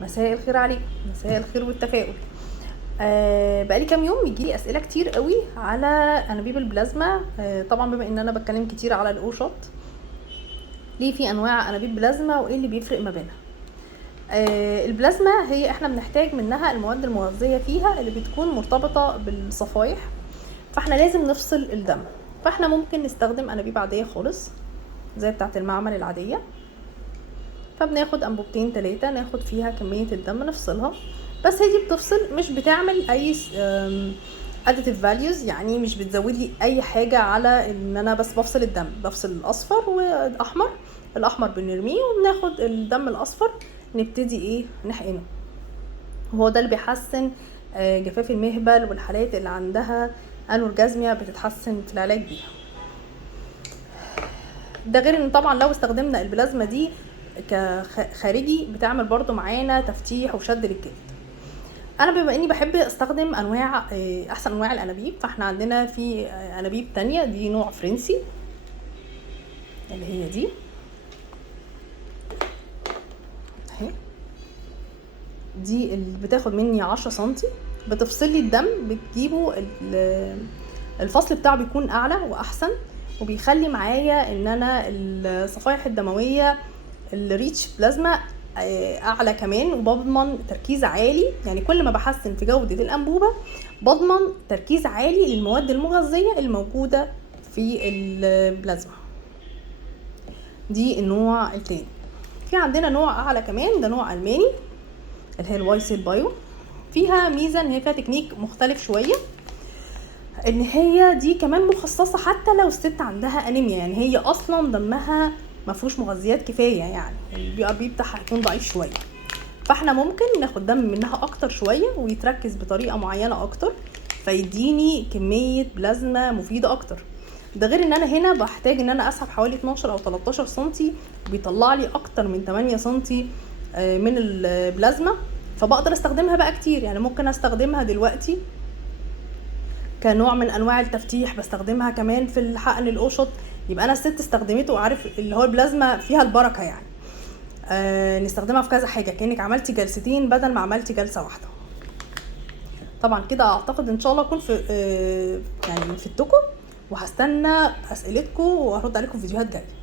مساء الخير عليكم، مساء الخير والتفاؤل. بقالي كام يوم بيجيلي اسئله كتير قوي على انابيب البلازما. طبعا بما ان انا بتكلم كتير على الاوشوت، ليه في انواع انابيب بلازما وايه اللي بيفرق ما بينها. البلازما هي احنا بنحتاج منها المواد المغذيه فيها اللي بتكون مرتبطه بالصفائح، فاحنا لازم نفصل الدم. فاحنا ممكن نستخدم انابيب عاديه خالص زي بتاعه المعمل العاديه، فبناخد انبوبتين 3 ناخد فيها كميه الدم نفصلها. بس هي دي بتفصل، مش بتعمل اي additive values، يعني مش بتزود لي اي حاجه على ان انا بس بفصل الدم. بفصل الاصفر والاحمر، الاحمر بنرميه وبناخد الدم الاصفر نبتدي نحقنه. هو ده اللي بيحسن جفاف المهبل، والحالات اللي عندها انورجازميا بتتحسن في العلاج بيها. ده غير ان طبعا لو استخدمنا البلازما دي كخارجي بتعمل برضو معانا تفتيح وشد للجلد. انا بما اني بحب استخدم انواع احسن انواع الانابيب، فاحنا عندنا في انابيب تانية. دي نوع فرنسي اللي هي دي اهي، دي اللي بتاخد مني 10 سنتي، بتفصل لي الدم، بتجيبه الفصل بتاعه بيكون اعلى واحسن، وبيخلي معايا ان انا الصفائح الدمويه الريتش بلازما اعلى كمان، وبضمن تركيز عالي. يعني كل ما بحسن في جودة الانبوبة بضمن تركيز عالي للمواد المغذية الموجودة في البلازما. دي النوع التاني. في عندنا نوع اعلى كمان، ده نوع الماني اللي هي الوايسيل بايو. فيها ميزة ان هي فيها تكنيك مختلف شوية، ان هي دي كمان مخصصة حتى لو الست عندها انيميا، يعني هي اصلا دمها ما فيهوش مغذيات كفايه، يعني البي ار بي بتاعها هيكون ضعيف شويه، فاحنا ممكن ناخد دم منها اكتر شويه ويتركز بطريقه معينه اكتر، فيديني كميه بلازما مفيده اكتر. ده غير ان انا هنا بحتاج ان انا اسحب حوالي 12 او 13 سنتي، بيطلع لي اكتر من 8 سنتي من البلازما، فبقدر استخدمها بقى كتير. يعني ممكن استخدمها دلوقتي كنوع من انواع التفتيح، بستخدمها كمان في الحقن الاوشط. يبقى انا الست استخدمته، وعارف اللي هو البلازما فيها البركه، يعني نستخدمها في كذا حاجه، كانك عملتي جلستين بدل ما عملتي جلسه واحده. طبعا كده اعتقد ان شاء الله اكون في يعني فدتكم، وهستنى اسئلتكم وهرد عليكم في فيديوهات جايه.